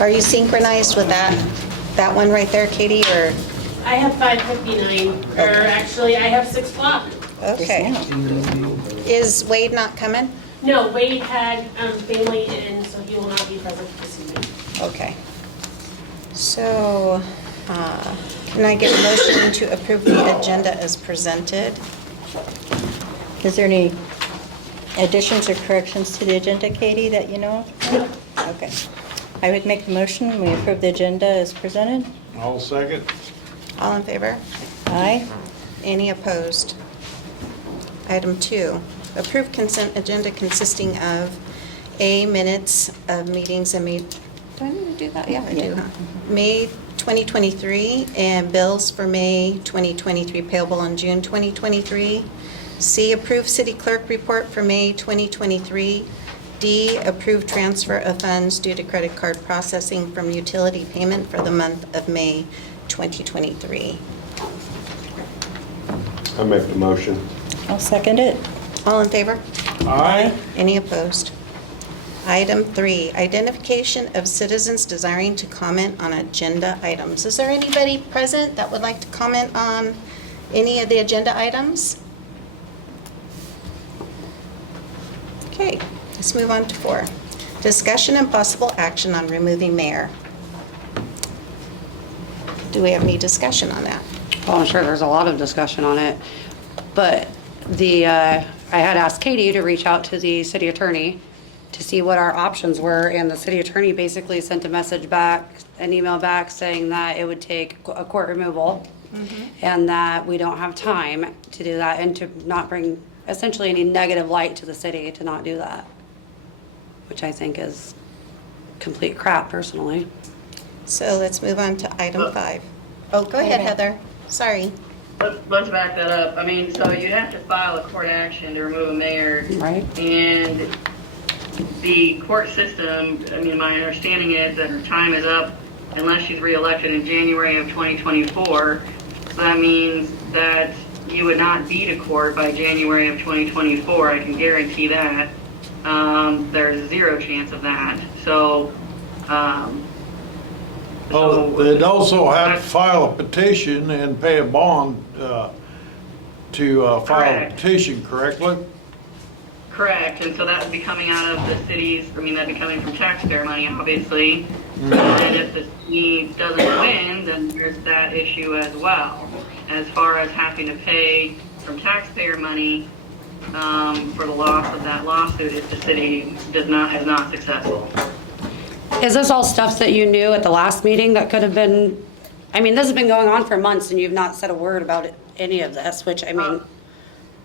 Are you synchronized with that one right there, Katie, or? I have 5:59, or actually, I have 6 o'clock. Okay. Is Wade not coming? No, Wade had family in, so he will not be present this evening. Okay. So, can I get a motion to approve the agenda as presented? Is there any additions or corrections to the agenda, Katie, that you know of? No. Okay. I would make the motion, we approve the agenda as presented. I'll second. All in favor? Aye. Any opposed? Item 2, approve consent agenda consisting of A, minutes of meetings and May, do I need to do that? Yeah, I do, huh? May 2023, and bills for May 2023 payable on June 2023. C, approve city clerk report for May 2023. D, approve transfer of funds due to credit card processing from utility payment for the month of May 2023. I make the motion. I'll second it. All in favor? Aye. Any opposed? Item 3, identification of citizens desiring to comment on agenda items. Is there anybody present that would like to comment on any of the agenda items? Okay, let's move on to 4. Discussion and possible action on removing mayor. Do we have any discussion on that? Well, I'm sure there's a lot of discussion on it, but I had asked Katie to reach out to the city attorney to see what our options were, and the city attorney basically sent a message back, an email back saying that it would take a court removal and that we don't have time to do that and to not bring essentially any negative light to the city to not do that, which I think is complete crap personally. So let's move on to item 5. Oh, go ahead, Heather. Sorry. Let's back that up. I mean, so you'd have to file a court action to remove a mayor. Right. And the court system, I mean, my understanding is that her time is up unless she's reelected in January of 2024. So that means that you would not be to court by January of 2024. I can guarantee that. There's 0 chance of that. So, They'd also have to file a petition and pay a bond to file a Correct. petition, correctly? correct. And so that would be coming out of the city's, I mean, that'd be coming from taxpayer money, obviously. And if the city doesn't win, then there's that issue as well. As far as having to pay from taxpayer money for the loss of that lawsuit if the city is not successful. Is this all stuff that you knew at the last meeting that could have been, I mean, this has been going on for months and you've not said a word about it, any of this, which I mean.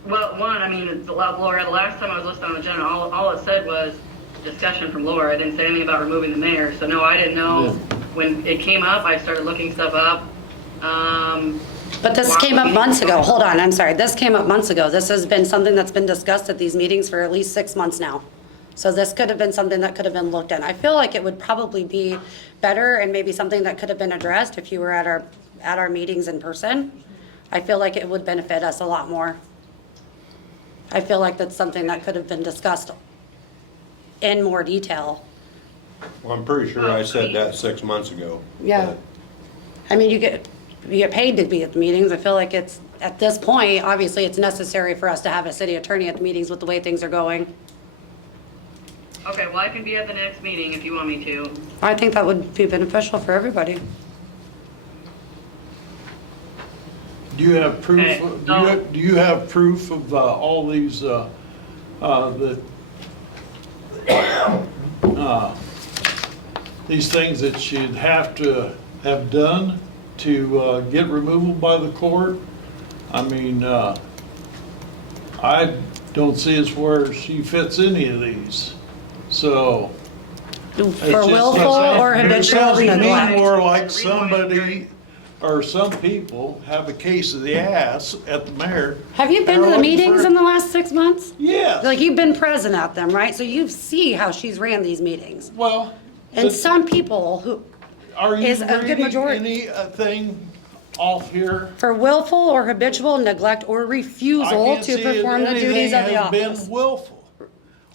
Well, one, I mean, Laura, the last time I was listed on the agenda, all it said was discussion from Laura. I didn't say anything about removing the mayor. So no, I didn't know. When it came up, I started looking stuff up. But this came up months ago. Hold on, I'm sorry. This came up months ago. This has been something that's been discussed at these meetings for at least 6 months now. So this could have been something that could have been looked at. I feel like it would probably be better and maybe something that could have been addressed if you were at our meetings in person. I feel like it would benefit us a lot more. I feel like that's something that could have been discussed in more detail. Well, I'm pretty sure I said that 6 months ago. Yeah. I mean, you get paid to be at the meetings. I feel like it's, at this point, obviously it's necessary for us to have a city attorney at the meetings with the way things are going. Okay, well, I can be at the next meeting if you want me to. I think that would be beneficial for everybody. Do you have proof, Okay, so- do you have proof of all these, these things that you'd have to have done to get removal by the court? I mean, I don't see as where she fits any of these, so. For willful or habitual It sounds to me neglect. more like somebody or some people have a case of the ass at the mayor. Have you been to the meetings in the last 6 months? Yes. Like, you've been present at them, right? So you see how she's ran these meetings. Well. And some people who, Are you is a good reading majority. anything off here? for willful or habitual neglect or I refusal can't to see perform the anything duties of the has been office. willful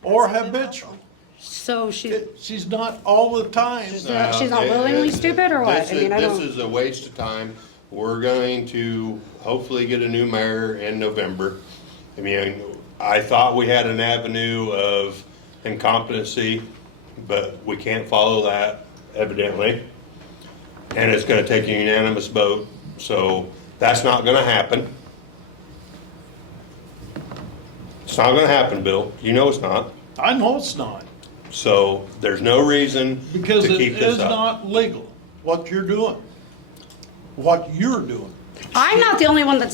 or habitual. So She's not all the time. she's not willingly stupid or what? This I mean, I this don't. is a waste of time. We're going to hopefully get a new mayor in November. I mean, I thought we had an avenue of incompetency, but we can't follow that evidently. And it's gonna take a unanimous vote, so that's not gonna happen. It's not gonna happen, Bill. You know it's not. I know it's not, So there's no reason to because it keep this is up. not legal, what you're doing. What you're doing. I'm not the only one that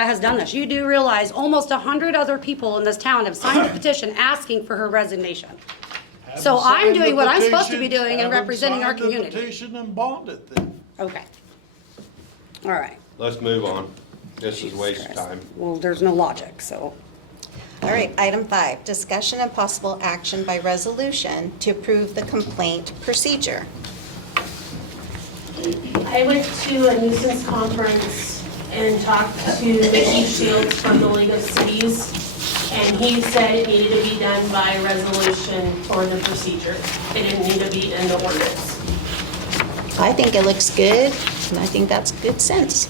has done this. You do realize almost 100 other people in this town have signed a petition asking for her resignation. So Have them I'm sign doing the what I'm supposed to be petition, doing and have them representing our sign the community. petition and bond it then. Okay. All right. Let's move on. This is a waste of time. Well, there's no logic, so. All right, item 5, discussion and possible action by resolution to approve the complaint procedure. I went to a nuisance conference and talked to Mickey Shields from the League of Cities, and he said it needed to be done by resolution for the procedure. It didn't need to be in the ordinance. I think it looks good, and I think that's good sense.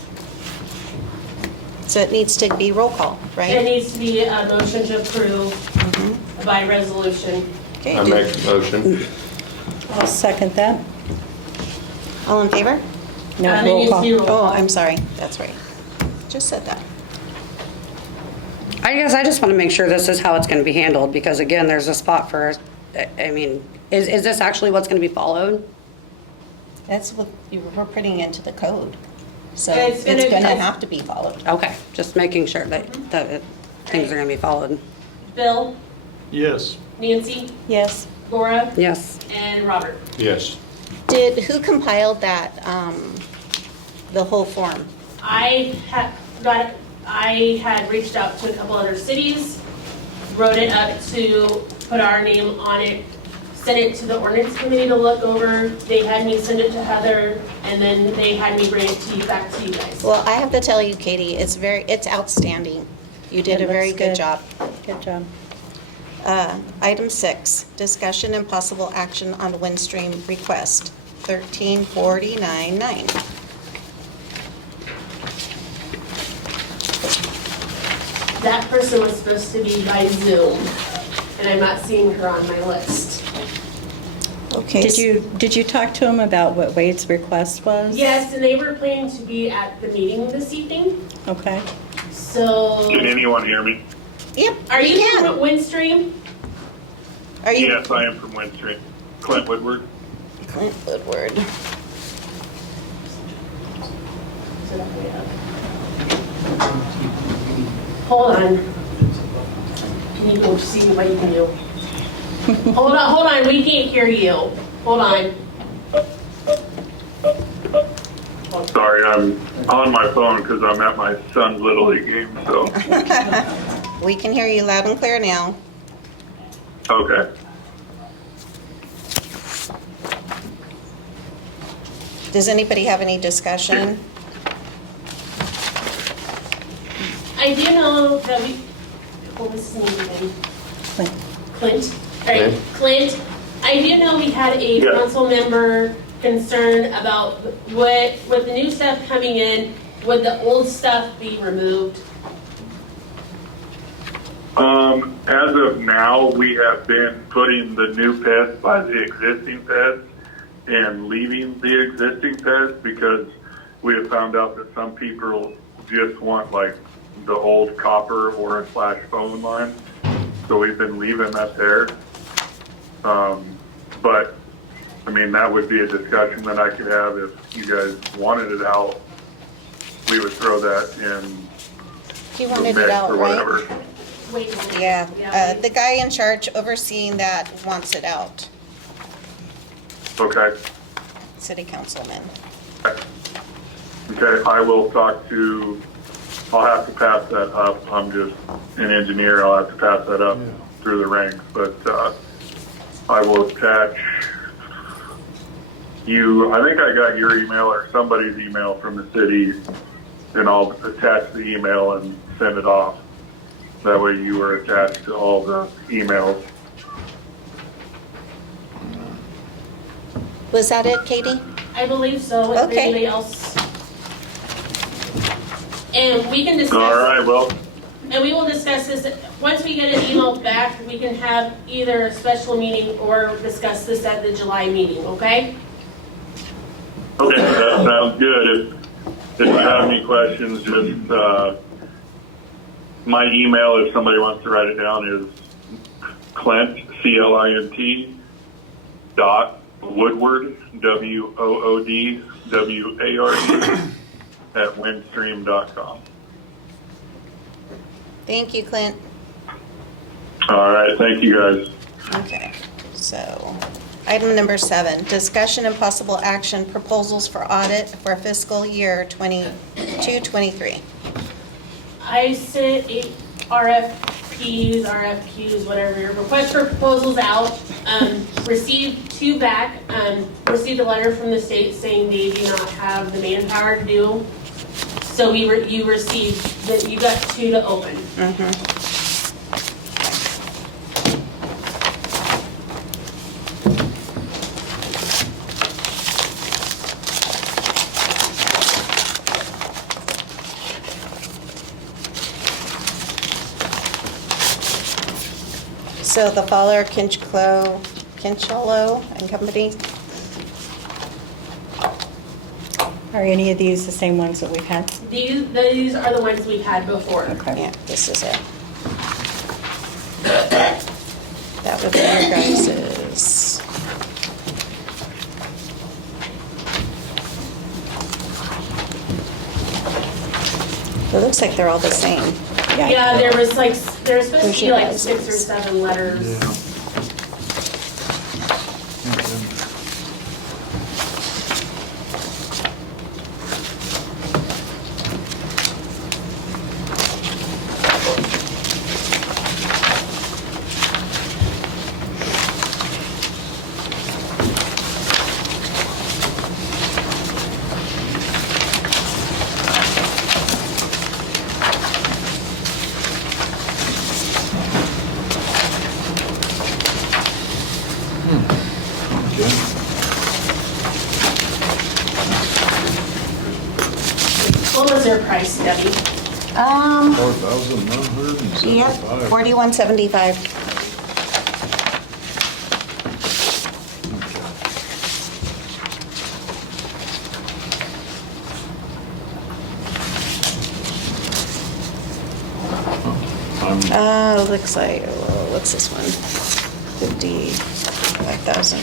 So it needs to be roll call, It right? needs to be a motion to approve by resolution. Okay, I make a motion. I'll second that. all in favor? No It roll needs to be call. roll Oh, call. I'm sorry, that's right. Just said that. I guess I just want to make sure this is how it's going to be handled, because again, there's a spot for, I mean, is this actually what's going to be followed? That's what we're putting into the code. So It's it's gonna- gonna have to be followed. Okay, just making sure that things are going to be followed. Bill, Yes. Nancy, Yes. Laura, Yes. and Robert. Yes. Who compiled that, the whole form? I had reached out to a couple other cities, wrote it up to put our name on it, sent it to the ordinance committee to look over. They had me send it to Heather, and then they had me bring it to you, back to you guys. Well, I have to tell you, Katie, it's outstanding. You did It a very looks good good. job. Good job. Item 6, discussion and possible action on Windstream request, 13499. That person was supposed to be by Zoom, and I'm not seeing her on my list. Okay. Did you talk to him about what Wade's request was? Yes, and they were planning to be at the meeting this evening, Okay. so. Can anyone hear me? Yep, Are we you can. from Windstream? Are you? Yes, I am from Windstream. Clint Woodward. Clint Woodward. Hold on. Can you go see what you can do? Hold on, we can't hear you. Hold on. Sorry, I'm on my phone because I'm at my son's Little League game, so, We can hear you loud and clear now. okay. Does anybody have any discussion? I do know that what was his name again? Clint. Clint, right? Clint, I do know we had a Yeah. council member concern about with the new stuff coming in, would the old stuff be removed? As of now, we have been putting the new pets by the existing pets and leaving the existing pets because we have found out that some people just want like the old copper or a flash phone line. So we've been leaving that there. But I mean, that would be a discussion that I could have if you guys wanted it out. We would throw that in He the wanted it mix out, or right? whatever. Wait a minute. Yeah, the guy in charge overseeing that wants it out, Okay. city councilman. Okay, I will talk to, I'll have to pass that up. I'm just an engineer. I'll have to pass that up through the ranks, but I will attach you, I think I got your email or somebody's email from the city, and I'll attach the email and send it off. That way you are attached to all the emails. Was that it, Katie? I believe so, if Okay. anybody else. And we can discuss. All right, well, And we will discuss this, once we get an email back, we can have either a special meeting or discuss this at the July meeting, okay? okay, that sounds good. If you have any questions, just, my email, if somebody wants to write it down, is Clint, C-L-I-N-T, dot Woodward, W-O-O-D-W-A-R-D, at windstream.com. Thank you, Clint. All right, thank you guys. Okay, so item number 7, discussion and possible action proposals for audit for fiscal year 22-23. I sent RFQs, whatever, request for proposals out, received 2 back, received a letter from the state saying they do not have the manpower to do. So you received, that you got 2 to open. So the Fowler, Kinchlow and Company. Are any of these the same ones that we've had? These are the ones we've had before. Okay. Yeah, this is it. That would be your guys's. It looks like they're all the same. Yeah, there was supposed There's to be your like guys's. 6 or 7 letters. Yeah. What was their price, Debbie? 4,975. Yep, 4175. Looks like, what's this one? 55,000.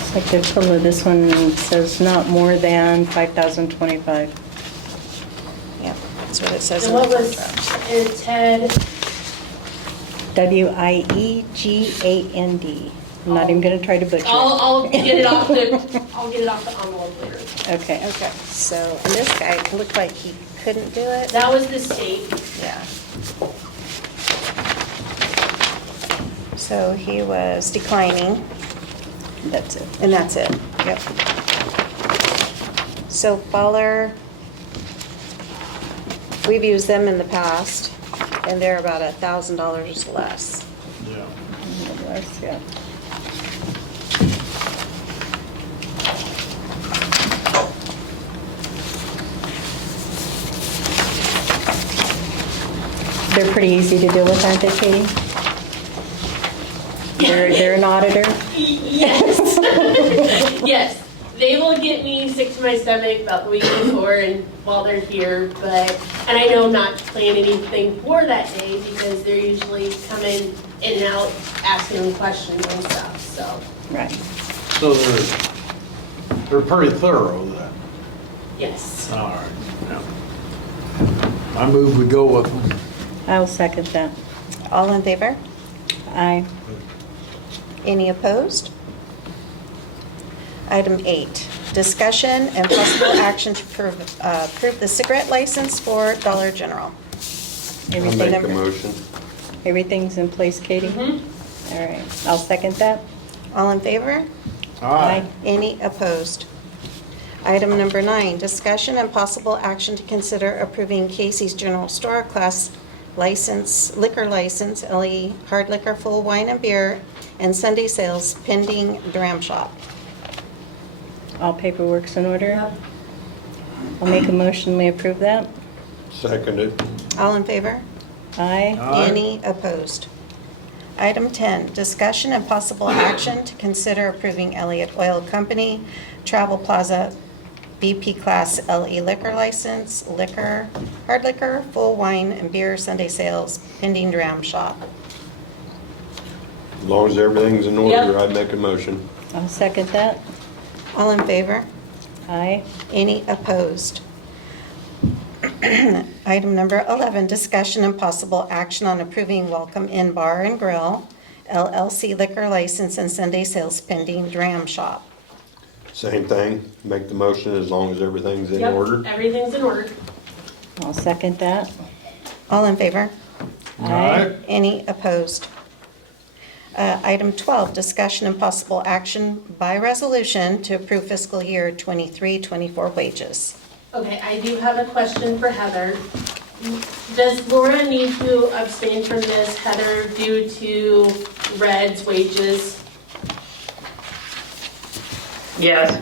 It's like the total of this one says not more than 5,025. Yeah, that's what it says And in what the was contract. Ted? Wiegand. I'm not even gonna try to butcher it. I'll get it off the envelope later. Okay. Okay, so, and this guy looked like he couldn't do it. That was the state. Yeah. So he was declining, That's it. and that's it. Yep. So Fowler, we've used them in the past, and they're about $1,000 less. Yeah. Yeah. They're pretty easy to deal with, aren't they, Katie? They're an auditor? Yes. Yes. They will get me sick to my stomach about the week before and while they're here, and I know not to plan anything for that day because they're usually coming in and out asking questions and stuff, so, Right. So they're pretty thorough then. yes. All right. Yeah. I move we go with them. I'll second that. All in favor? Aye. Any opposed? Item 8, discussion and possible action to approve the cigarette license for Dollar General. I'll Everything, make a motion. everything's in place, Katie? Mhm. All right, I'll second that. All in favor? Aye. Any opposed? Item number 9, discussion and possible action to consider approving Casey's General Store Class liquor license, LE hard liquor, full wine and beer, and Sunday sales pending dram shop. All paperwork's in order? Yep. I'll make a motion, we approve that. Seconded. All in favor? Aye. Aye. Any opposed? Item 10, discussion and possible action to consider approving Elliott Oil Company Travel Plaza BP Class LE liquor license, hard liquor, full wine and beer, Sunday sales, pending dram shop. As long as everything's in order, Yep. I'd make a motion. I'll second that. All in favor? Aye. Any opposed? Item number 11, discussion and possible action on approving Welcome Inn Bar and Grill, LLC liquor license and Sunday sales pending dram shop. Same thing, make the motion as long as everything's in Yep, order. everything's in order. I'll second that. All in favor? Aye. Any opposed? Item 12, discussion and possible action by resolution to approve fiscal year 23-24 wages. Okay, I do have a question for Heather. Does Laura need to abstain from this, Heather, due to Red's wages? Yes.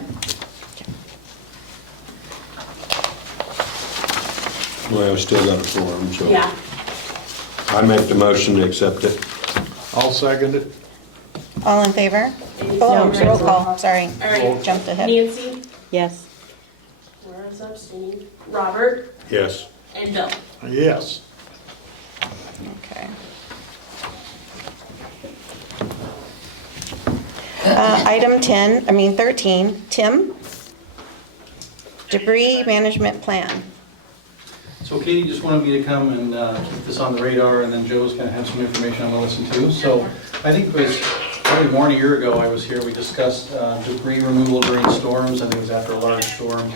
Well, we still got a form, so. Yeah. I make the motion to accept it. I'll second it. All in favor? Any Oh, separate? roll call, sorry. All right. Jumped ahead. Nancy? Yes. Laura's abstaining. Robert? Yes. And Bill? Yes. Okay. Item 13, Tim? Debris management plan. So Katie just wanted me to come and keep this on the radar, and then Joe's going to have some information I'm going to listen to. So I think it was probably more than a year ago I was here, we discussed debris removal during storms. I think it was after a large storm.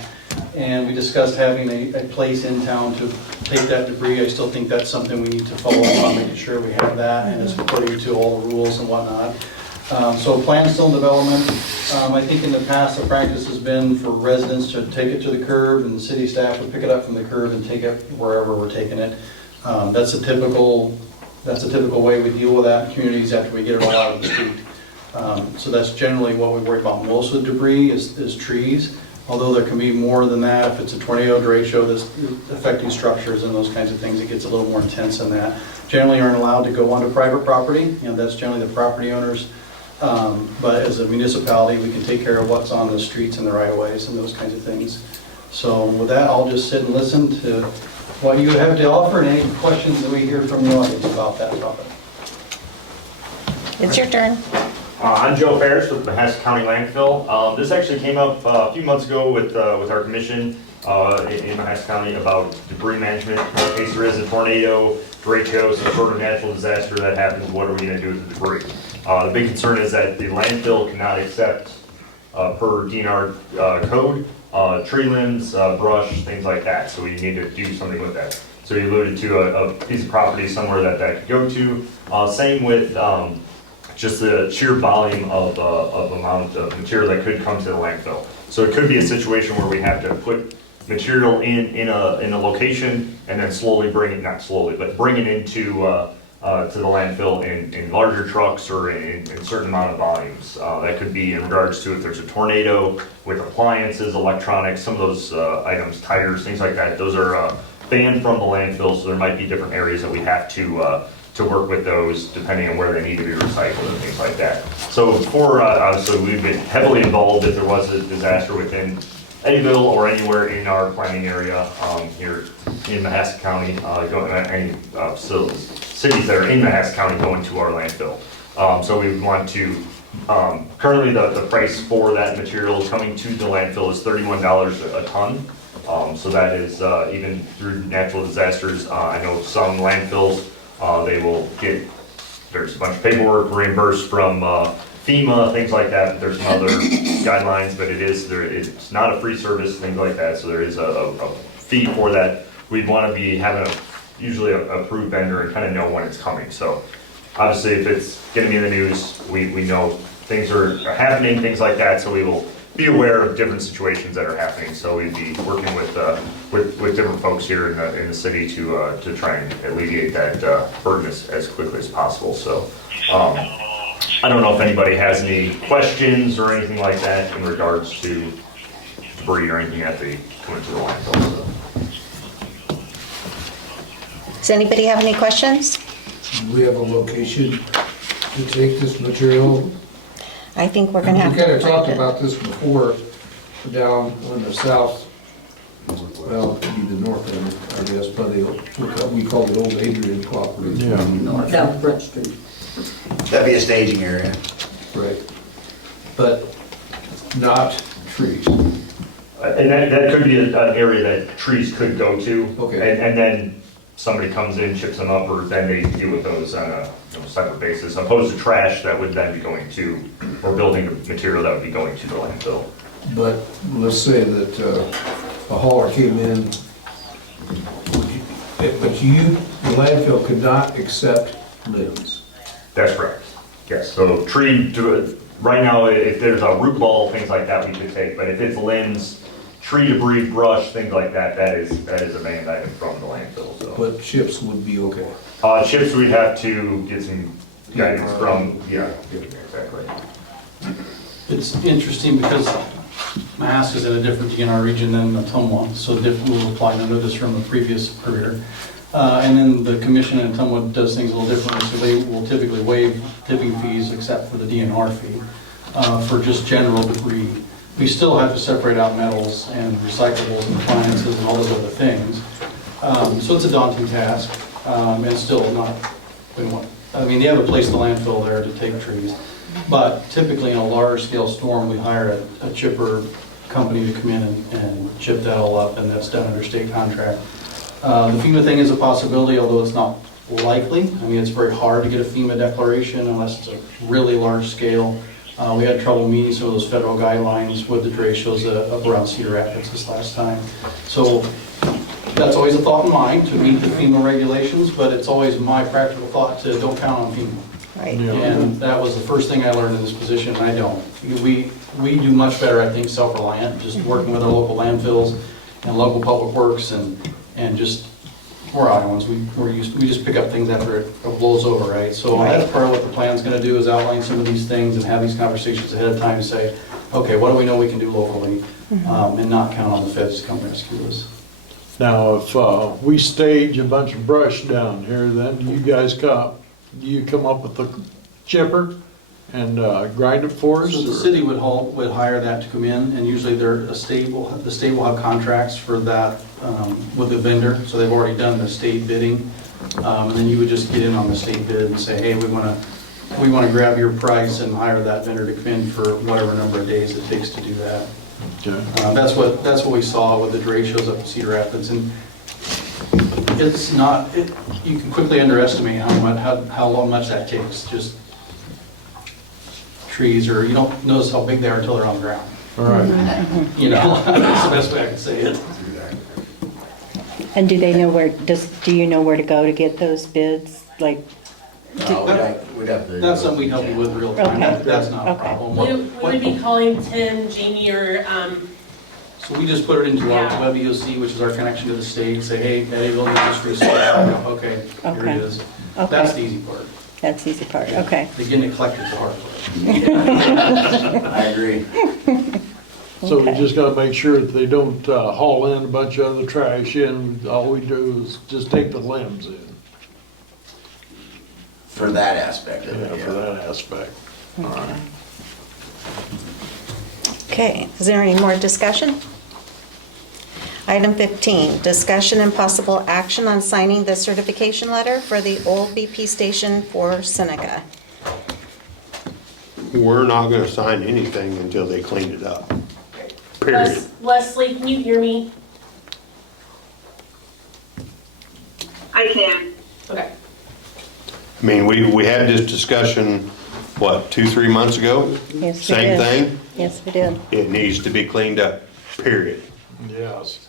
And we discussed having a place in town to take that debris. I still think that's something we need to follow up on, making sure we have that and it's according to all the rules and whatnot. So plan's still in development. I think in the past, the practice has been for residents to take it to the curb, and the city staff would pick it up from the curb and take it wherever we're taking it. That's a typical way we deal with that in communities after we get it all out of the street. So that's generally what we worry about. Most of the debris is trees, although there can be more than that. If it's a tornado derecho that's affecting structures and those kinds of things, it gets a little more intense than that. Generally aren't allowed to go onto private property. That's generally the property owners. But as a municipality, we can take care of what's on the streets and the right-of-ways and those kinds of things. So with that, I'll just sit and listen to what you have to offer and any questions that we hear from the audience about that topic. It's your turn. I'm Joe Ferris with Manhasset County Landfill. This actually came up a few months ago with our commission in Manhasset County about debris management. In case there is a tornado, derecho, some sort of natural disaster that happens, what are we going to do with the debris? The big concern is that the landfill cannot accept, per DNR code, tree limbs, brush, things like that. So we need to do something with that. So you alluded to a piece of property somewhere that could go to. Same with just the sheer volume of amount of material that could come to the landfill. So it could be a situation where we have to put material in a location and then slowly bring it, not slowly, but bring it into to the landfill in larger trucks or in certain amount of volumes. That could be in regards to if there's a tornado with appliances, electronics, some of those items, tires, things like that. Those are banned from the landfill, so there might be different areas that we have to work with those depending on where they need to be recycled and things like that. So before, obviously we've been heavily involved if there was a disaster within Eddyville or anywhere in our planning area here in Manhasset County, any cities that are in Manhasset County going to our landfill. So we want to, currently the price for that material coming to the landfill is $31 a ton. So that is even through natural disasters. I know some landfills, they will get, there's a bunch of paperwork reimbursed from FEMA, things like that, but there's some other guidelines, but it's not a free service, things like that, so there is a fee for that. We'd want to be having usually a approved vendor and kind of know when it's coming. So obviously if it's going to be in the news, we know things are happening, things like that, so we will be aware of different situations that are happening. So we'd be working with different folks here in the city to try and alleviate that burden as quickly as possible. So I don't know if anybody has any questions or anything like that in regards to debris or anything at the coming to the landfill. So. Does anybody have any questions? Do we have a location to take this material? I think we're gonna have to We kind of find talked it. about this before, down on the south, well, it could be the north end, I guess, but we call it Old Adrian property. Yeah. Down Front Street. That'd be a staging area. Right. But not trees. And that could be an area that trees could go to. Okay. And then somebody comes in, chips them up, or then they deal with those on a separate basis, opposed to trash that would then be going to, or building material that would be going to the landfill. But let's say that a hauler came in, but the landfill could not accept limbs. That's correct. Yes, so right now, if there's a root ball, things like that, we could take, but if it's limbs, tree debris, brush, things like that, that is a banned item from the landfill, so. But chips would be okay. Chips, we'd have to get some guidance from, yeah, exactly. It's interesting because Mahaska is in a different DNR region than Ottumwa, so different rules apply. I know this from the previous career. And then the commission in Ottumwa does things a little differently, so they will typically waive tipping fees except for the DNR fee for just general debris. We still have to separate out metals and recyclables and appliances and all those other things. So it's a daunting task, and still not, they have a place in the landfill there to take trees. But typically in a large scale storm, we hire a chipper company to come in and chip that all up, and that's done under state contract. The FEMA thing is a possibility, although it's not likely. I mean, it's very hard to get a FEMA declaration unless it's a really large scale. We had trouble meeting some of those federal guidelines with the derechos up around Cedar Rapids this last time. So that's always a thought in mind, to meet the FEMA regulations, but it's always my practical thought to don't count on FEMA. Right. Yeah. And that was the first thing I learned in this position, and I don't. We do much better, I think, self-reliant, just working with our local landfills and local public works, and just, we're Iowans, we just pick up things after it blows over, right? So that's part of what the plan's gonna do, is outline some of these things and have these conversations ahead of time to say, okay, what do we know we can do locally, and not count on the feds to come rescue us. Now, if we stage a bunch of brush down here, then you come up with a chipper and grind it for us? So the or- city would hire that to come in, and usually the state will have contracts for that with the vendor, so they've already done the state bidding. And then you would just get in on the state bid and say, hey, we want to grab your price and hire that vendor to come in for whatever number of days it takes to do that. Okay. That's what we saw with the derechos up in Cedar Rapids, and it's not, you can quickly underestimate how much that takes. Just trees, or you don't notice how big they are until they're on the ground. All right. You know, that's the best way I can say it. And do you know where to go to get those bids? Like, We'd have to. That's something we help you with real time. Okay. That's not a Okay. problem. We would be calling Tim, Jamie, or, So we just put it into our Yeah. web EOC, which is our connection to the state, and say, hey, Eddyville needs this resource. Okay, here Okay. it is. Okay. That's the easy part. that's the easy part, okay. The getting it collected is the hard part. I agree. So we Okay. just gotta make sure that they don't haul in a bunch of other trash in. All we do is just take the limbs in. For that aspect of Yeah, it, for that aspect. All right. Okay, is there any more discussion? Item 15, discussion and possible action on signing the certification letter for the old BP station for Seneca. We're not gonna sign anything until they clean it up. Period. Leslie, can you hear me? I can. Okay. I mean, we had this discussion, what, 2-3 months ago? Yes, we Same did. thing? Yes, we did. It needs to be cleaned up, period. Yes.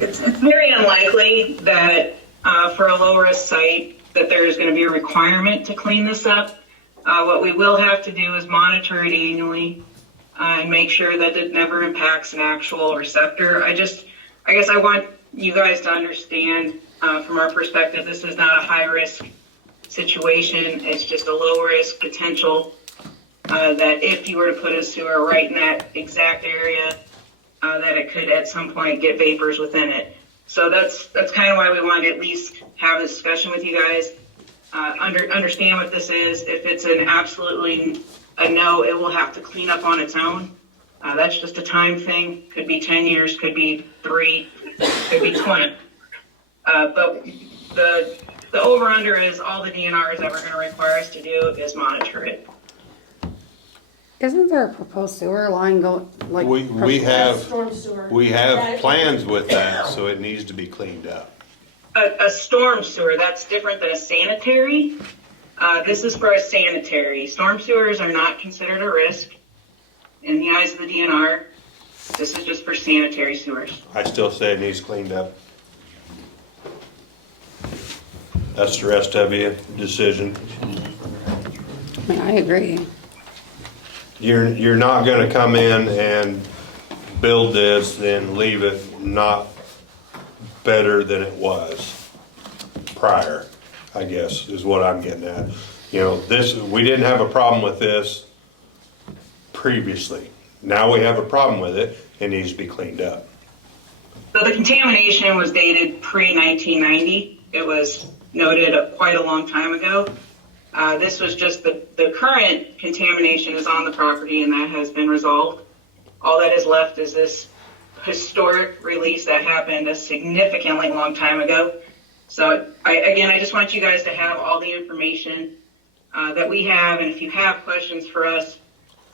It's very unlikely that for a low-risk site that there's going to be a requirement to clean this up. What we will have to do is monitor it annually and make sure that it never impacts an actual receptor. I guess I want you guys to understand from our perspective, this is not a high-risk situation. It's just a low-risk potential that if you were to put a sewer right in that exact area, that it could at some point get vapors within it. So that's kind of why we wanted to at least have this discussion with you guys. Understand what this is. If it's an absolutely a no, it will have to clean up on its own. That's just a time thing. Could be 10 years, could be 3, could be 20. But the over-under is all the DNRs that we're going to require us to do is monitor it. Isn't there a proposed sewer line going, like? We have Storm sewer. plans with that, so it needs to be cleaned up. A storm sewer, that's different than a sanitary. This is for a sanitary. Storm sewers are not considered a risk in the eyes of the DNR. This is just for sanitary sewers. I still say it needs cleaned up. That's the rest of you decision. I mean, I agree. You're not gonna come in and build this and leave it not better than it was prior, I guess, is what I'm getting at. You know, we didn't have a problem with this previously. Now we have a problem with it. It needs to be cleaned up. So the contamination was dated pre-1990. It was noted quite a long time ago. This was just the current contamination is on the property, and that has been resolved. All that is left is this historic release that happened a significantly long time ago. So I just want you guys to have all the information that we have, and if you have questions for us.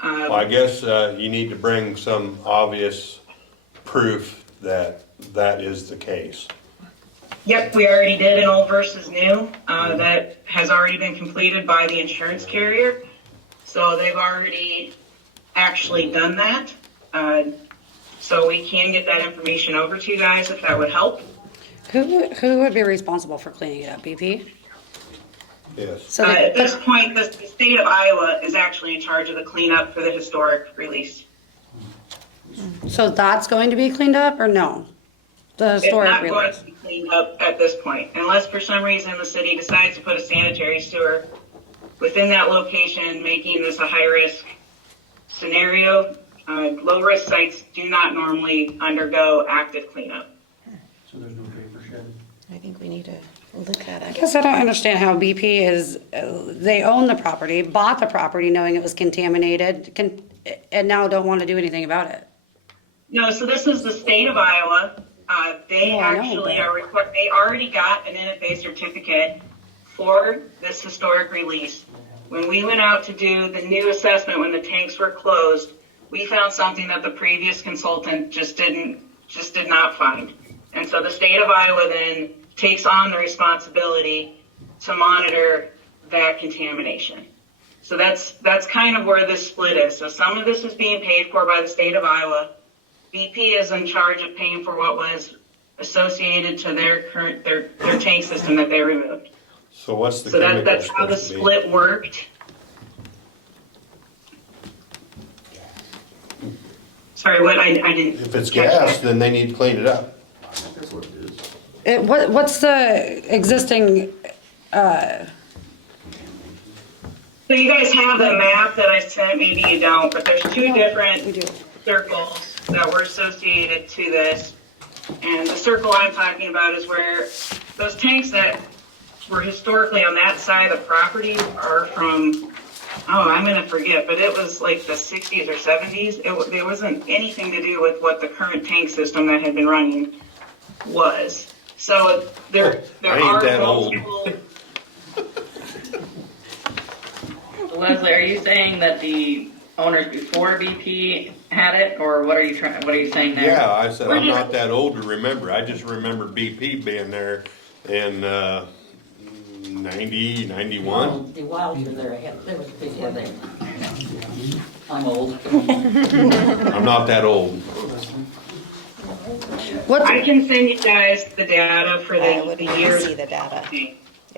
Well, I guess you need to bring some obvious proof that that is the case. Yep, we already did an old versus new that has already been completed by the insurance carrier. So they've already actually done that. So we can get that information over to you guys if that would help. Who would be responsible for cleaning it up, BP? Yes. So At this point, the state of Iowa is actually in charge of the cleanup for the historic release. So that's going to be cleaned up or no? The It's historic not going release. to be cleaned up at this point, unless for some reason the city decides to put a sanitary sewer within that location, making this a high-risk scenario. Low-risk sites do not normally undergo active cleanup. So there's no vapor shed? I think we need to look at I it. guess I don't understand how BP is, they own the property, bought the property knowing it was contaminated, and now don't want to do anything about it. No, so this is the state of Iowa. They Oh, I know, actually but- they already got an NFA certificate for this historic release. When we went out to do the new assessment when the tanks were closed, we found something that the previous consultant just did not find. And so the state of Iowa then takes on the responsibility to monitor that contamination. So that's kind of where this split is. So some of this is being paid for by the state of Iowa. BP is in charge of paying for what was associated to their tank system that they removed. So what's the So chemical that's how the supposed to be? split worked. Sorry, what I didn't. If it's catch gas, that. then they need to clean it up. That's what it is. What's the existing, So you guys have the map that I sent, maybe you don't, but there's two different circles that were associated to this. And the circle I'm talking about is where those tanks that were historically on that side of the property are from, I'm going to forget, but it was like the 60s or 70s. There wasn't anything to do with what the current tank system that had been running was. So there I ain't are that old. multiple. Leslie, are you saying that the owners before BP had it, or what are you saying there? Yeah, I said I'm not that old to remember. I just remember BP being there in 90, 91. The Wilds were there, there was before there. I'm old. I'm not that old. I can send you guys the data for I the would like to years. see the data.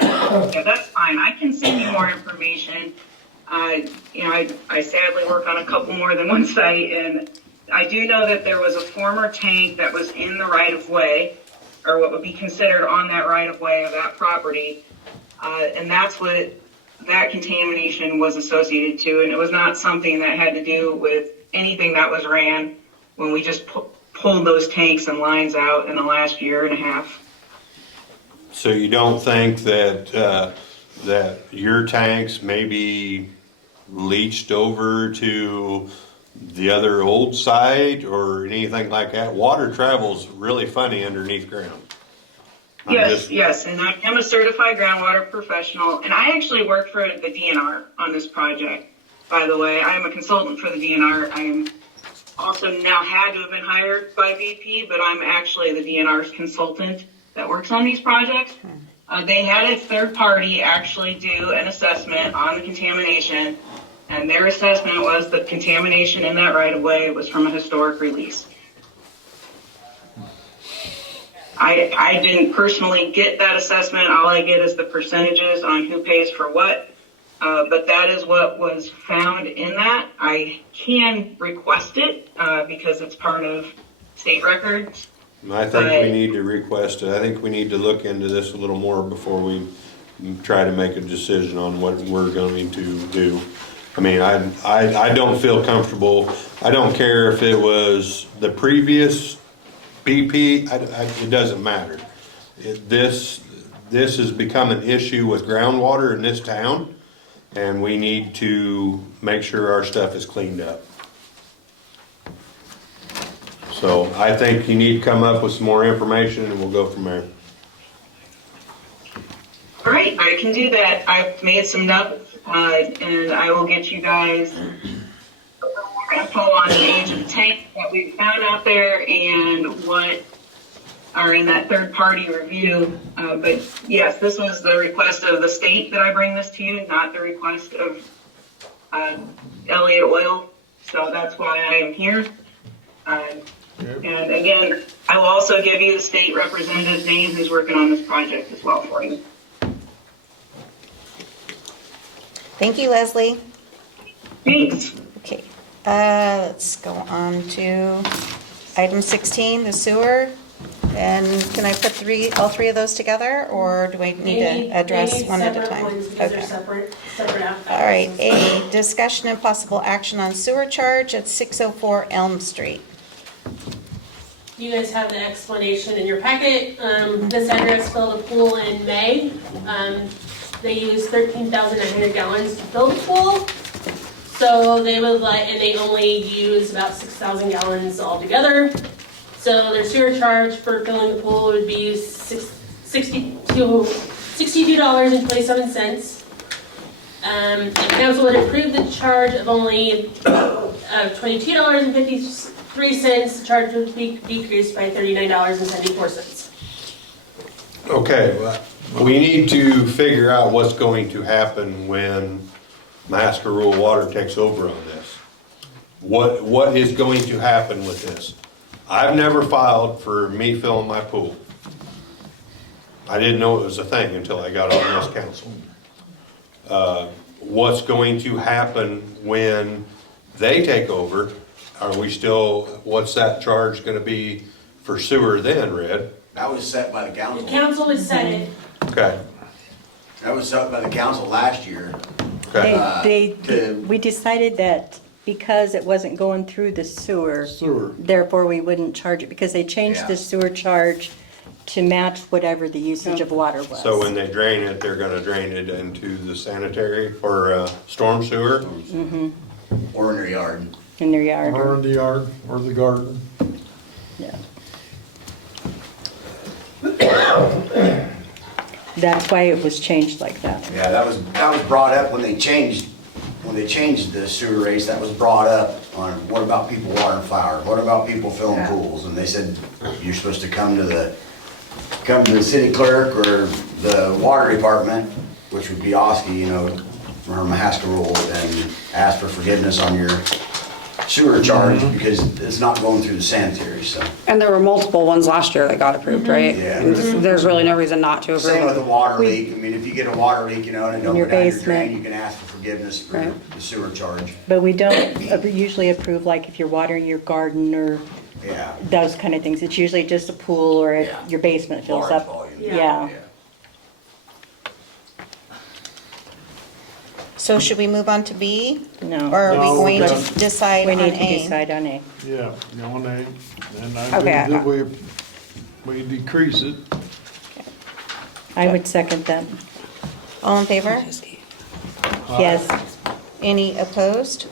Yeah, that's fine. I can send you more information. I sadly work on a couple more than one site, and I do know that there was a former tank that was in the right of way, or what would be considered on that right of way of that property, and that's what that contamination was associated to, and it was not something that had to do with anything that was ran when we just pulled those tanks and lines out in the last year and a half. So you don't think that, that your tanks maybe leached over to the other old site or anything like that? Water travels really funny underneath ground. Yes, and I am a certified groundwater professional, and I actually work for the DNR on this project. By the way, I am a consultant for the DNR. I am also now had to have been hired by BP, but I'm actually the DNR's consultant that works on these projects. They had a third party actually do an assessment on the contamination, and their assessment was the contamination in that right of way was from a historic release. I didn't personally get that assessment. All I get is the percentages on who pays for what. But that is what was found in that. I can request it because it's part of state records. I think we need to request it. I think we need to look into this a little more before we try to make a decision on what we're going to do. I mean, I don't feel comfortable. I don't care if it was the previous BP, it doesn't matter. This has become an issue with groundwater in this town, and we need to make sure our stuff is cleaned up. So I think you need to come up with some more information and we'll go from there. All right, I can do that. I've made some notes, and I will get you guys a little more info on the age of the tank that we found out there and what are in that third-party review. But yes, this was the request of the state that I bring this to you, not the request of Elliott Oil. So that's why I am here. And again, I will also give you the state representative's name who's working on this project as well for you. Thank you, Leslie. Thanks. Okay, let's go on to item 16, the sewer. And can I put all three of those together, or do I need to address one at a time? Because they're separate applications. All right, A, discussion and possible action on sewer charge at 604 Elm Street. You guys have the explanation in your packet. This address filled a pool in May. They used 13,900 gallons to fill the pool. So they would and they only use about 6,000 gallons altogether. So their sewer charge for filling the pool would be $62.27. The council would approve the charge of only $22.53. The charge would be decreased by $39.74. Okay, well, we need to figure out what's going to happen when Mahaska Rural Water takes over on this. What is going to happen with this? I've never filed for me filling my pool. I didn't know it was a thing until I got on this council. What's going to happen when they take over? What's that charge gonna be for sewer then, Red? That was set by the council. The council would set it. Okay, That was set by the council last year. okay. We decided that because it wasn't going through the sewer, therefore we wouldn't charge it, because they changed the sewer charge to match whatever the usage of water was. So when they drain it, they're gonna drain it into the sanitary or storm sewer? Mm-hmm. Or in their yard. In their yard. Or in the yard, or the garden. Yeah. That's why it was changed like that. Yeah, that was brought up when they changed the sewer rates. That was brought up on what about people watering flowers? What about people filling pools? And they said you're supposed to come to the city clerk or the water department, which would be Oski, or Mahaska Rural, and ask for forgiveness on your sewer charge because it's not going through the sanitary, so. And there were multiple ones last year that got approved, right? Yeah. And there's really no reason not to approve Same with a them. water leak. I mean, if you get a water leak, and it don't your go down your basement. drain, you can ask for forgiveness for Right. the sewer charge. But we don't usually approve, like if you're watering your garden or Yeah. those kind of things. It's usually just a pool or if Yeah. your basement fills Large up. volume. Yeah. So should we move on to B? No. Or are we No, going no. to decide We on need to A? decide on A. Yeah, on A, and Okay, I move that we decrease it. I would second that. All in favor? Yes. Any opposed?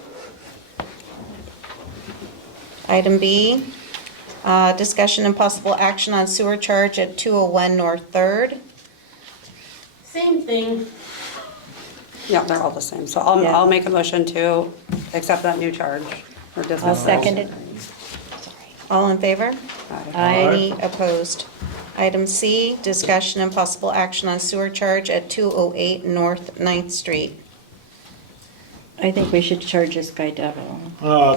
Item B, discussion and possible action on sewer charge at 201 North Third. Same thing. Yeah, they're all the same. So Yeah. I'll make a motion to accept that new charge or dismiss. I'll second it. All in favor? Aye. Any opposed? Item C, discussion and possible action on sewer charge at 208 North 9th Street. I think we should charge this guy double.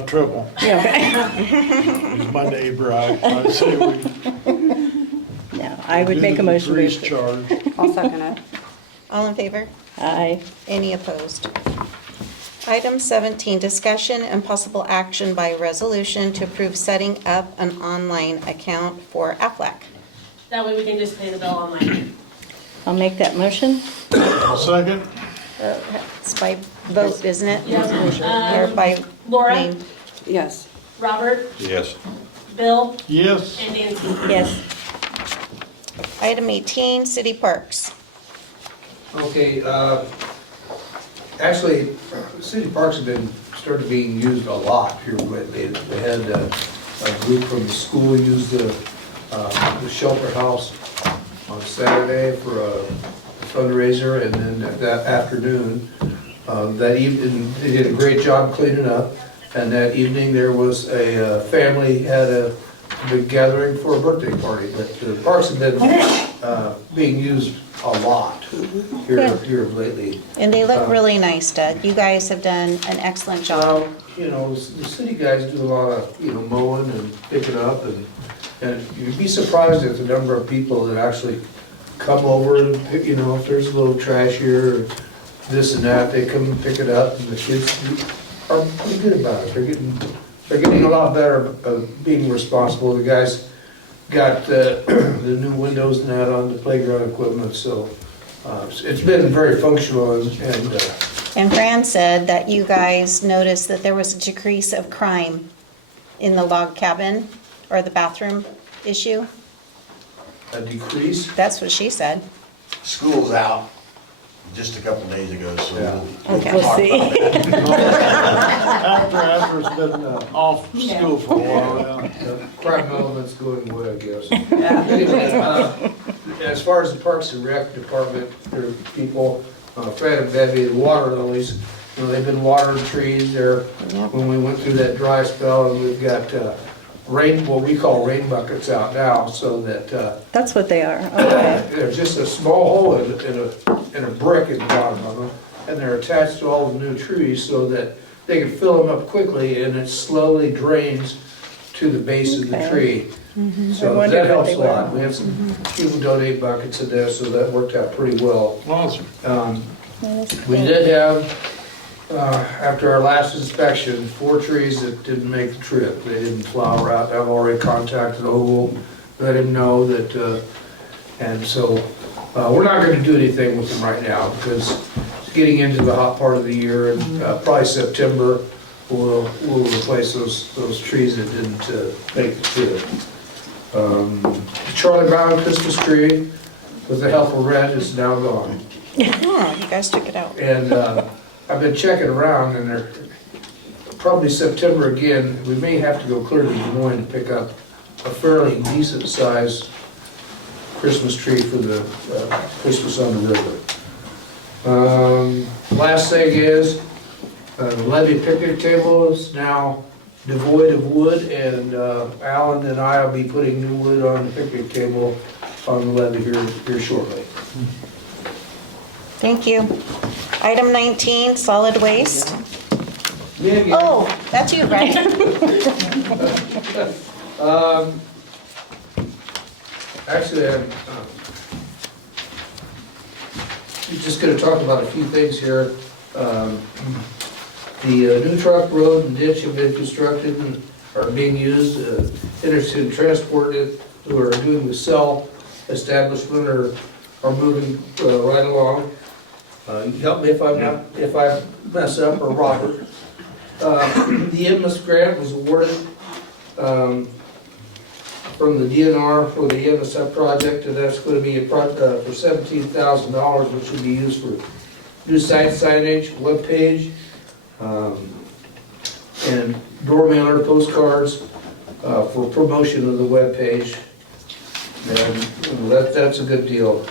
Triple. Yeah. He's my neighbor, I say we. No, I would do make the a motion. to decreased approve. charge. I'll second it. All in favor? Aye. Any opposed? Item 17, discussion and possible action by resolution to approve setting up an online account for Aflac. That way we can just pay the bill online. I'll make that motion. Second? It's by vote, isn't it? Yeah. Or by Laura? name? Yes. Robert, Yes. Bill, Yes. and Nancy. Yes. Item 18, city parks. Okay, actually, city parks have been, started being used a lot here lately. They had a group from the school use the shelter house on Saturday for a fundraiser, and then that afternoon, that evening, they did a great job cleaning up, and that evening, there was a family had a big gathering for a birthday party, but the parks have been being used a lot here lately. And they look really nice, Doug. You guys have done an excellent job. You know, the city guys do a lot of, mowing and picking up, and you'd be surprised at the number of people that actually come over and pick, if there's a little trash here, or this and that, they come and pick it up, and the kids are pretty good about it. They're getting a lot better of being responsible. The guys got the new windows and that on the playground equipment, so it's been very functional, and And Fran said that you guys noticed that there was a decrease of crime in the log cabin or the bathroom issue. a decrease. That's what she said. School's out just a couple days ago, so we'll Okay. We'll talk see. about it. After it's been off school for a while, yeah. Crime element's going away, I guess. Anyway, as far as the Parks and Rec Department, there are people, Fred and Bevy, the water lilies, they've been watering trees there when we went through that dry spell, and we've got what we call rain buckets out now, so that That's what they are. Okay. there's just a small hole in a brick at the bottom of them, and they're attached to all the new trees so that they can fill them up quickly, and it slowly drains to the base of the Okay. tree. I So wondered that what helps they a were. lot. We had some people donate buckets in there, so that worked out pretty well. Awesome. We did have, after our last inspection, 4 trees that didn't make the trip. They didn't flower out. I've already contacted Oval, let him know that, and so, we're not gonna do anything with them right now, because it's getting into the hot part of the year, and probably September, we'll replace those trees that didn't make the trip. The Charlie Brown Christmas tree, with the help of Red, is now gone. Oh, you guys took it out. And I've been checking around, and they're probably September again, we may have to go clear to Des Moines to pick up a fairly decent sized Christmas tree for the Christmas on the River. Last thing is, the levee picnic table is now devoid of wood, and Alan and I will be putting new wood on the picnic table on the levee here shortly. Thank you. Item 19, solid waste. Me again. Oh, that's you, right? Actually, we're just gonna talk about a few things here. The new truck road and ditch have been constructed and are being used. Interested in transport it, who are doing the cell establishment are moving right along. You can help me if I mess up, or Robert. The IMMS grant was awarded from the DNR for the IMSF project, and that's going to be for $17,000, which will be used for new site signage, webpage, and door mailer postcards for promotion of the webpage. And that's a good deal.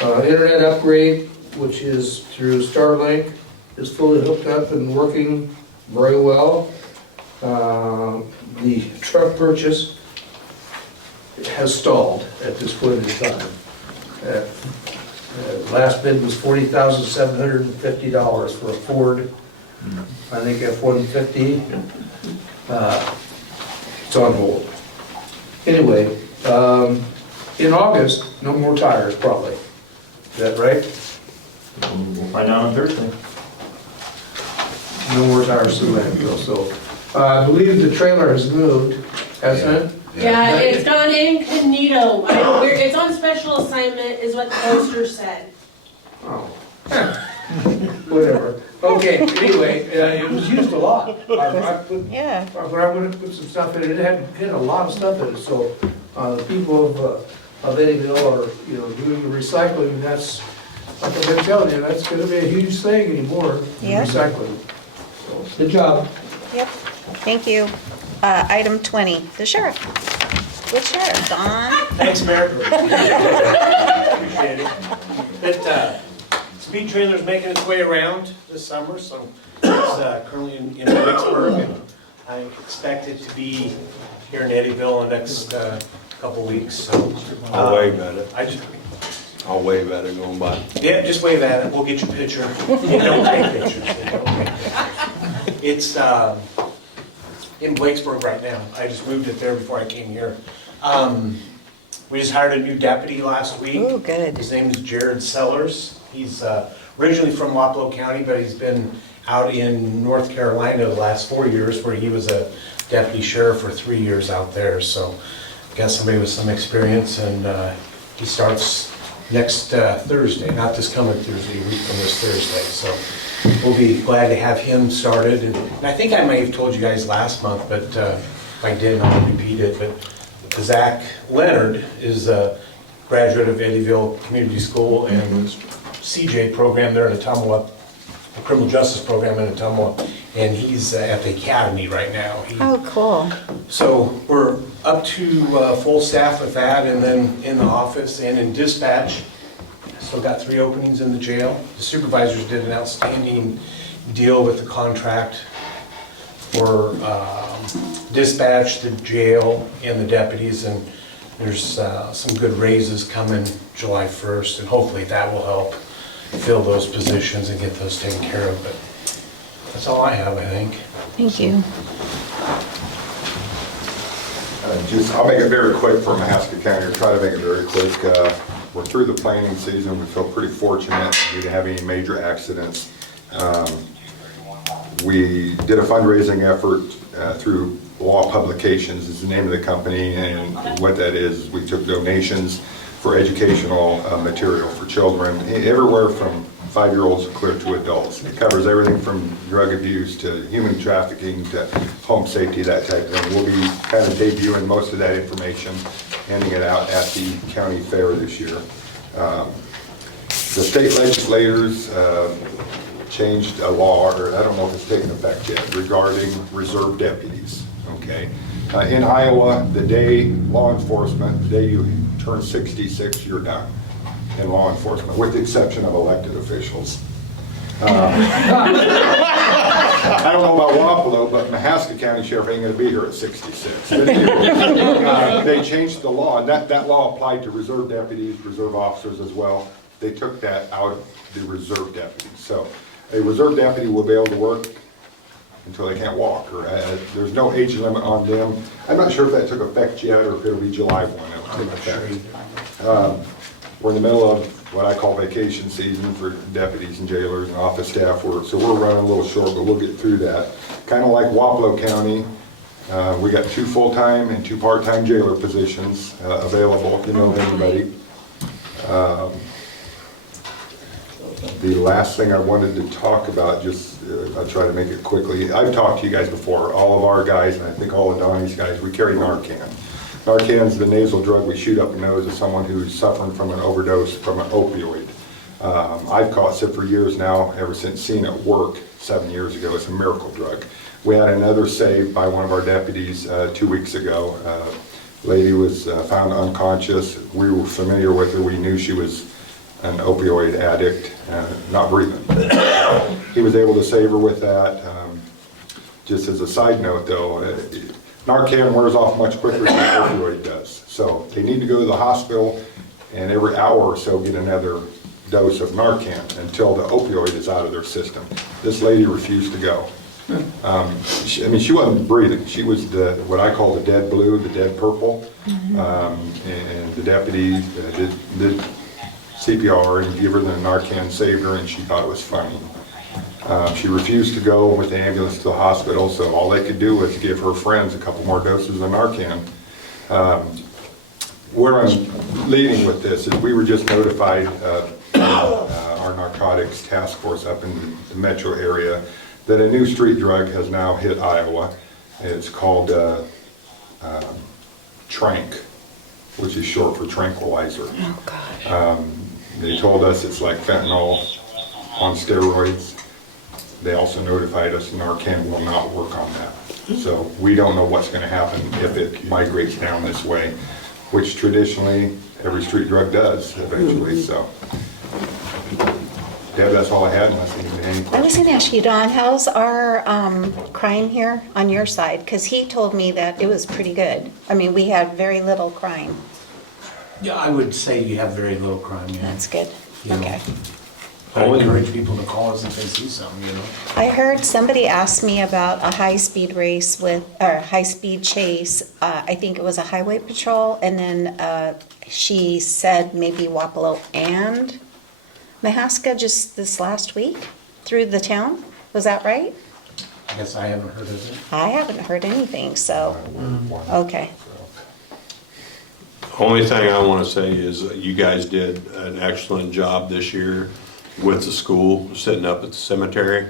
Internet upgrade, which is through Starlink, is fully hooked up and working very well. The truck purchase has stalled at this point in time. Last bid was $40,750 for a Ford, I think F-150. It's on hold. Anyway, in August, no more tires probably. Is that right? We'll find out on Thursday. No more tires to the landfill, so. I believe the trailer has moved, hasn't it? Yeah, it's gone incognito. It's on special assignment is what the poster said. Oh. Whatever. Okay, anyway, it was used a lot. Yeah. When I went to put some stuff in it, it had a lot of stuff in it, so, the people of Eddyville are, doing the recycling, and that's, like I've been telling you, that's gonna be a huge thing anymore, Yeah. recycling. So, good job. Yep, thank you. Item 20, the sheriff. Which sheriff? Don? Thanks, Mayor. Appreciate it. Speed trailer's making its way around this summer, so it's currently in Vicksburg, and I expect it to be here in Eddyville in the next couple weeks, so. I'll wave at it. I'll wave at it going by. Yeah, just wave at it, we'll get your picture. You don't take pictures. It's in Blacksburg right now. I just moved it there before I came here. We just hired a new deputy last week. Oh, good. His name is Jared Sellers. He's originally from Wapello County, but he's been out in North Carolina the last 4 years, where he was a deputy sheriff for 3 years out there. So got somebody with some experience, and he starts next Thursday, not this coming Thursday, a week from this Thursday. So we'll be glad to have him started. And I think I may have told you guys last month, but if I didn't, I'll repeat it. But Zach Leonard is a graduate of Eddyville Community School and CJ program there in Ottumwa, a criminal justice program in Ottumwa, and he's at the academy right now. Oh, cool. So we're up to full staff with that, and then in the office and in dispatch. Still got 3 openings in the jail. The supervisors did an outstanding deal with the contract for dispatch, the jail, and the deputies, and there's some good raises coming July 1st, and hopefully that will help fill those positions and get those taken care of. But that's all I have, I think. Thank you. I'll make it very quick for Mahaska County, or try to make it very quick. We're through the planning season. We feel pretty fortunate. We didn't have any major accidents. We did a fundraising effort through Law Publications is the name of the company, and what that is, we took donations for educational material for children, everywhere from 5-year-olds clear to adults. It covers everything from drug abuse to human trafficking to home safety, that type of thing. We'll be kind of debuting most of that information, handing it out at the county fair this year. The state legislators changed a law, or I don't know if it's taken effect yet, regarding reserve deputies, okay? In Iowa, the day law enforcement, the day you turn 66, you're done in law enforcement, with the exception of elected officials. I don't know about Wapello, but Mahaska County Sheriff ain't gonna be here at 66. But anyway, they changed the law, and that law applied to reserve deputies, reserve officers as well. They took that out of the reserve deputies. So a reserve deputy will be able to work until they can't walk, or there's no age limit on them. I'm not sure if that took effect yet, or if it'll be July 1 it'll take effect. We're in the middle of what I call vacation season for deputies and jailers and office staff work, so we're running a little short, but we'll get through that. Kind of like Wapello County, we got 2 full-time and 2 part-time jailer positions available, if you know of anybody. The last thing I wanted to talk about, just I'll try to make it quickly. I've talked to you guys before, all of our guys, and I think all of Donnie's guys, we carry Narcan. Narcan is the nasal drug we shoot up the nose of someone who's suffering from an overdose from an opioid. I've caught it for years now, ever since seeing it work 7 years ago. It's a miracle drug. We had another saved by one of our deputies 2 weeks ago. Lady was found unconscious. We were familiar with her. We knew she was an opioid addict, not breathing. He was able to save her with that. Just as a side note though, Narcan wears off much quicker than opioid does. So they need to go to the hospital and every hour or so get another dose of Narcan until the opioid is out of their system. This lady refused to go. She wasn't breathing. She was what I call the dead blue, the dead purple. And the deputy did CPR and give her the Narcan, saved her, and she thought it was funny. She refused to go with the ambulance to the hospital, so all they could do was give her friends a couple more doses of Narcan. Where I'm leading with this is we were just notified, our narcotics task force up in the metro area, that a new street drug has now hit Iowa. It's called Trank, which is short for tranquilizer. Oh, God. They told us it's like fentanyl on steroids. They also notified us Narcan will not work on that. So we don't know what's going to happen if it migrates down this way, which traditionally every street drug does eventually. So, Deb, that's all I had unless you need any questions. I was going to ask you, Don, how's our crime here on your side? Because he told me that it was pretty good. I mean, we had very little crime. Yeah, I would say you have very little crime, yeah. That's good. You know. Okay. I encourage people to call us if they see something, you know. I heard somebody ask me about a high-speed race or high-speed chase. I think it was a highway patrol, and then she said maybe Wapello and Mahaska just this last week through the town. Was that right? I guess I haven't heard of it. I haven't heard anything, so, okay. Only thing I want to say is you guys did an excellent job this year with the school, sitting up at the cemetery.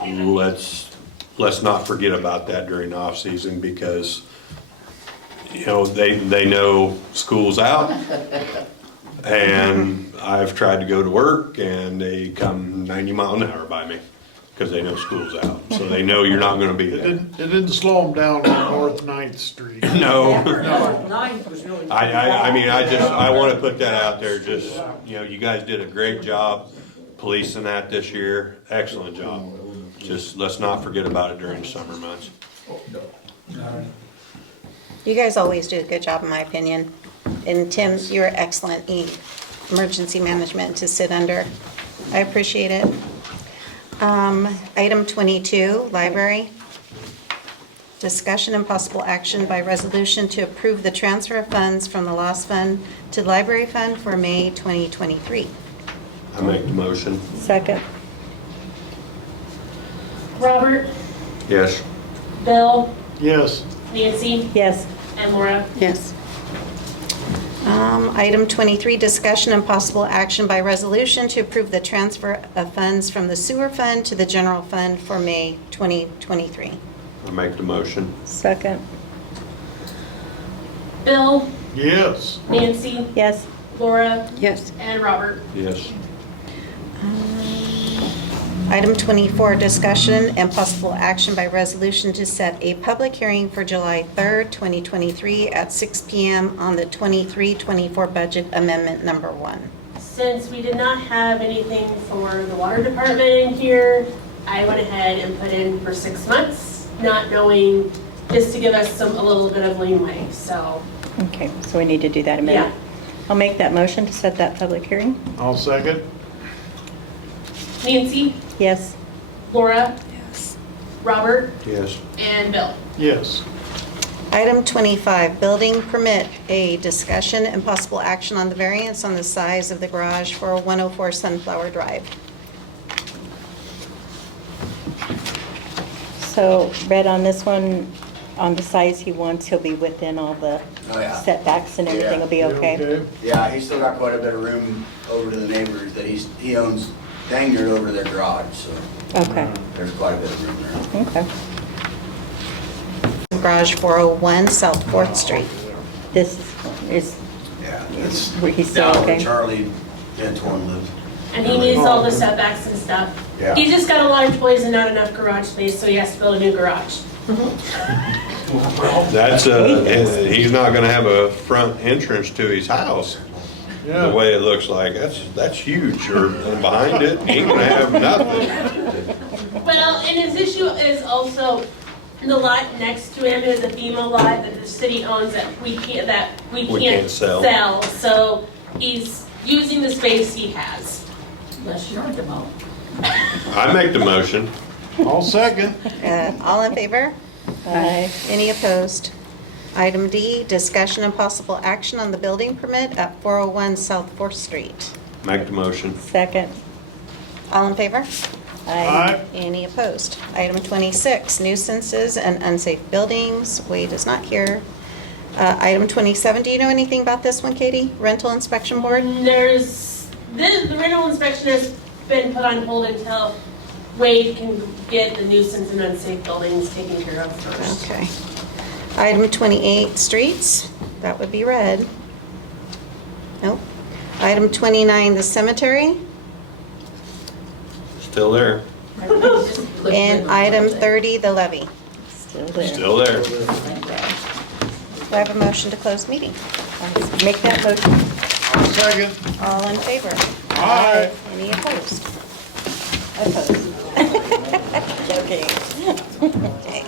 Let's not forget about that during the off season because, you know, they know school's out. And I've tried to go to work and they come 90 miles an hour by me because they know school's out. So they know you're not going to be there. It didn't slow them down on North 9th Street. No. Ninth was really. I want to put that out there. Just, you know, you guys did a great job policing that this year. Excellent job. Just let's not forget about it during the summer months. You guys always do a good job, in my opinion. And Tim, you're excellent in emergency management to sit under. I appreciate it. Item 22, library. Discussion and possible action by resolution to approve the transfer of funds from the loss fund to library fund for May 2023. I make the motion. Second. Robert, Yes. Bill, Yes. Nancy, Yes. and Laura. Yes. Item 23, discussion and possible action by resolution to approve the transfer of funds from the sewer fund to the general fund for May 2023. I make the motion. Second. Bill, Yes. Nancy, Yes. Laura, Yes. and Robert. Yes. Item 24, discussion and possible action by resolution to set a public hearing for July 3rd, 2023 at 6 p.m. on the 23-24 budget amendment number 1. Since we did not have anything for the water department in here, I went ahead and put in for 6 months, not knowing, just to give us a little bit of leeway, so. Okay, so we need to do that a minute. Yeah. I'll make that motion to set that public hearing. I'll second. Nancy, Yes. Laura, Yes. Robert, Yes. and Bill. Yes. Item 25, building permit, A, discussion and possible action on the variance on the size of the garage for 104 Sunflower Drive. So, Brett, on this one, on the size he wants, he'll be within all the Oh, yeah. setbacks and everything will be You okay? Yeah, he's still got quite a bit of room over to the neighbors that he owns dang near over their garage, so Okay, there's quite a bit of room there. okay. Garage 401 South 4th Street. This is, Yeah, it's he's still down where okay? Charlie Dentorn lives. And he needs all the setbacks and stuff. Yeah. He's just got a lot of toys and not enough garage space, so he has to build a new garage. That's, he's not gonna have a front entrance to his house. The Yeah. way it looks like, that's huge, or behind it, he ain't gonna have nothing. Well, and his issue is also the lot next to him is a FEMA lot that the city owns that we can't sell. So he's using the space he has. Unless you rent them out. I make the motion. I'll second. All in favor? Aye. Any opposed? Item D, discussion and possible action on the building permit at 401 South 4th Street. Make the motion. Second. All in favor? Aye. Any opposed? Item 26, nuisances and unsafe buildings. Wade is not here. Item 27, do you know anything about this one, Katie? Rental Inspection Board? The rental inspection has been put on hold until Wade can get the nuisance and unsafe buildings taken care of first. Okay. Item 28, streets. That would be red. Nope. Item 29, the cemetery. Still there. And item 30, the levy. Still there. Still there. Do I have a motion to close meeting? Make that motion. I'll second. All in favor? Aye. Any opposed? Opposed. Joking. Okay.